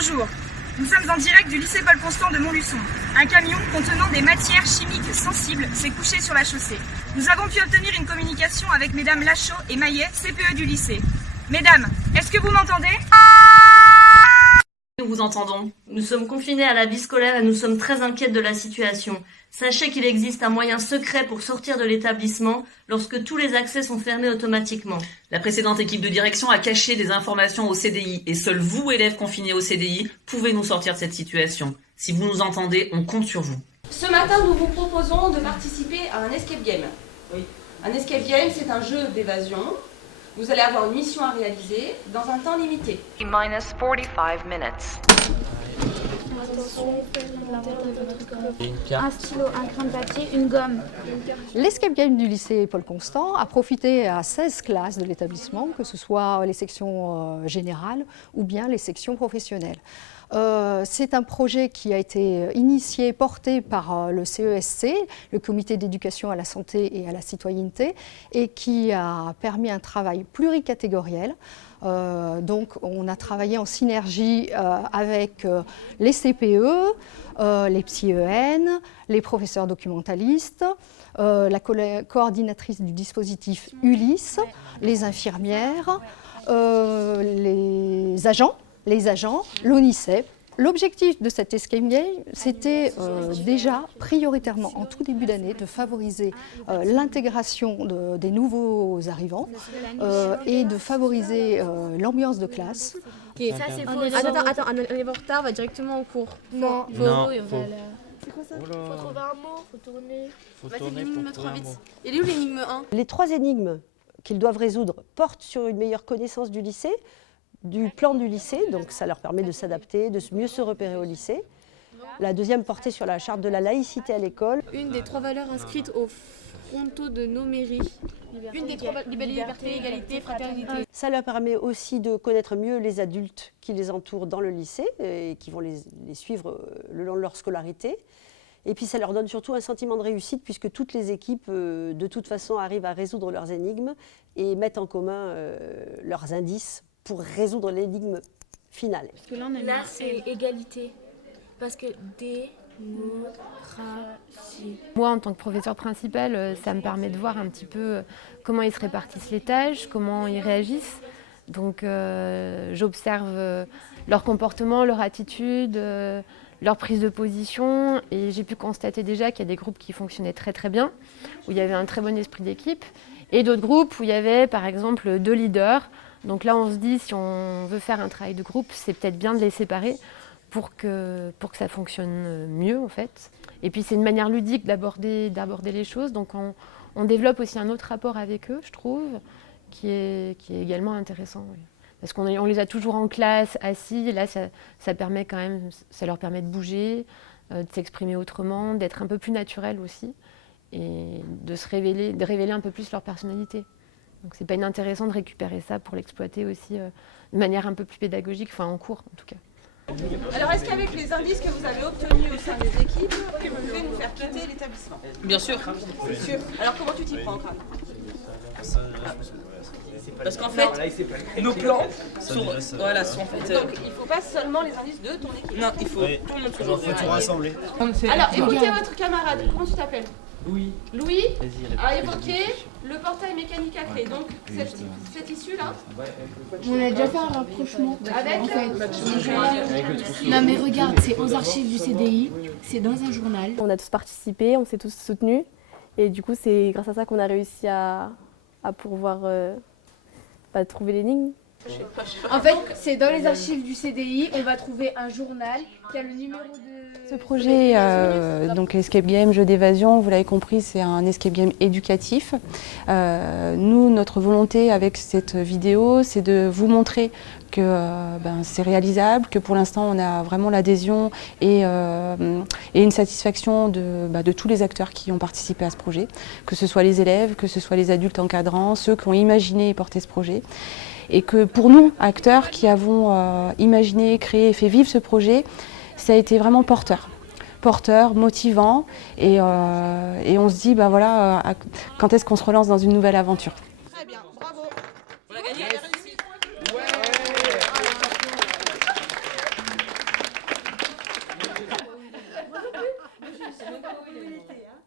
Bonjour, nous sommes en direct du lycée Paul Constant de Montluçon. Un camion contenant des matières chimiques sensibles s'est couché sur la chaussée. Nous avons pu obtenir une communication avec mesdames Lachaud et Maillet, CPE du lycée. Mesdames, est-ce que vous m'entendez ? Nous vous entendons. Nous sommes confinés à la vie scolaire et nous sommes très inquiètes de la situation. Sachez qu'il existe un moyen secret pour sortir de l'établissement lorsque tous les accès sont fermés automatiquement. La précédente équipe de direction a caché des informations au CDI et seuls vous, élèves confinés au CDI, pouvez nous sortir de cette situation. Si vous nous entendez, on compte sur vous. Ce matin, nous vous proposons de participer à un escape game. Oui. Un escape game, c'est un jeu d'évasion. Vous allez avoir une mission à réaliser dans un temps limité. Minus 45 minutes. Un stylo, un crayon de papier, une gomme. L'escape game du lycée Paul Constant a profité à 16 classes de l'établissement, que ce soit les sections générales ou bien les sections professionnelles. C'est un projet qui a été initié, porté par le CESC, le Comité d'éducation à la santé et à la citoyenneté, et qui a permis un travail pluricatégoriel. Donc on a travaillé en synergie avec les CPE, les psy-EN, les professeurs documentalistes, la coordinatrice du dispositif Ulysse, les infirmières, les agents, l'ONICEP. L'objectif de cet escape game, c'était déjà prioritairement en tout début d'année de favoriser l'intégration des nouveaux arrivants et de favoriser l'ambiance de classe. Okay. Ça c'est faux. Attends, on est en retard, on va directement au cours. Non. C'est quoi ça? Faut trouver un mot, faut tourner. C'est l'énigme trop vite. Elle est où l'énigme 1? Les 3 énigmes qu'ils doivent résoudre portent sur une meilleure connaissance du lycée, du plan du lycée, donc ça leur permet de s'adapter, de mieux se repérer au lycée. La deuxième portait sur la charte de la laïcité à l'école. Une des 3 valeurs inscrites au frontaux de nos mairies. Une des 3 liberté, égalité, fraternité. Ça leur permet aussi de connaître mieux les adultes qui les entourent dans le lycée et qui vont les suivre le long de leur scolarité. Et puis ça leur donne surtout un sentiment de réussite puisque toutes les équipes, de toute façon, arrivent à résoudre leurs énigmes et mettent en commun leurs indices pour résoudre l'énigme finale. Parce que là c'est égalité. Parce que démocratie. Moi, en tant que professeur principal, ça me permet de voir un petit peu comment ils se répartissent les tâches, comment ils réagissent. Donc j'observe leur comportement, leur attitude, leur prise de position. Et j'ai pu constater déjà qu'il y a des groupes qui fonctionnaient très très bien, où il y avait un très bon esprit d'équipe, et d'autres groupes où il y avait par exemple 2 leaders. Donc là, on se dit, si on veut faire un travail de groupe, c'est peut-être bien de les séparer pour que ça fonctionne mieux, en fait. Et puis, c'est une manière ludique d'aborder les choses. Donc, on développe aussi un autre rapport avec eux, je trouve, qui est également intéressant. Oui. Parce qu'on les a toujours en classe, assis. Et là, ça permet quand même, ça leur permet de bouger, de s'exprimer autrement, d'être un peu plus naturel aussi, et de révéler un peu plus leur personnalité. Donc c'est pas inintéressant de récupérer ça pour l'exploiter aussi de manière un peu plus pédagogique, enfin en cours en tout cas. Alors est-ce qu'avec les indices que vous avez obtenus au sein des équipes, vous pouvez nous faire quitter l'établissement? Bien sûr. Sûr. Alors comment tu t'y prends, Crâne? Parce qu'en fait, nos plans sont en fait... Donc il ne faut pas seulement les indices de ton équipe. Non, il faut tout le monde se retrouver. Il faut tout rassembler. Alors écoutez votre camarade, comment tu t'appelles? Louis a évoqué le portail mécanique à clé. Donc cette issue-là, On a déjà fait un rapprochement. avec Non mais regarde, c'est aux archives du CDI, c'est dans un journal. On a tous participé, on s'est tous soutenus. Et du coup, c'est grâce à ça qu'on a réussi à pouvoir trouver l'énigme. En fait, c'est dans les archives du CDI, on va trouver un journal qui a le numéro de... Ce projet, donc Escape Game, jeu d'évasion, vous l'avez compris, c'est un escape game éducatif. Nous, notre volonté avec cette vidéo, c'est de vous montrer que c'est réalisable, que pour l'instant on a vraiment l'adhésion et une satisfaction de tous les acteurs qui ont participé à ce projet, que ce soit les élèves, que ce soit les adultes encadrants, ceux qui ont imaginé et porté ce projet. Et que pour nous, acteurs qui avons imaginé, créé et fait vivre ce projet, ça a été vraiment porteur, motivant, et on se dit, quand est-ce qu'on se relance dans une nouvelle aventure? Très bien, bravo. On l'a gagné, sais même pas où il est.